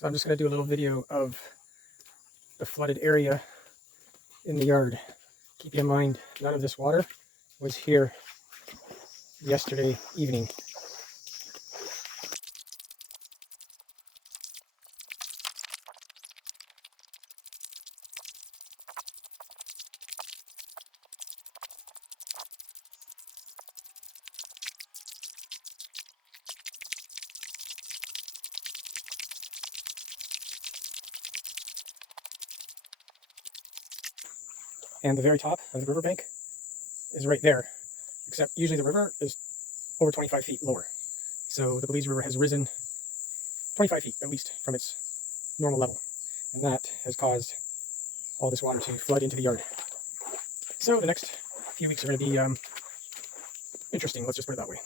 So I'm just going to do a little video of the flooded area in the yard. Keep in mind, none of this water was here yesterday evening. And the very top of the riverbank is right there, except usually the river is over 25 feet lower. So the Belize River has risen 25 feet at least from its normal level, and that has caused all this water to flood into the yard. So the next few weeks are going to be interesting, let's just put it that way.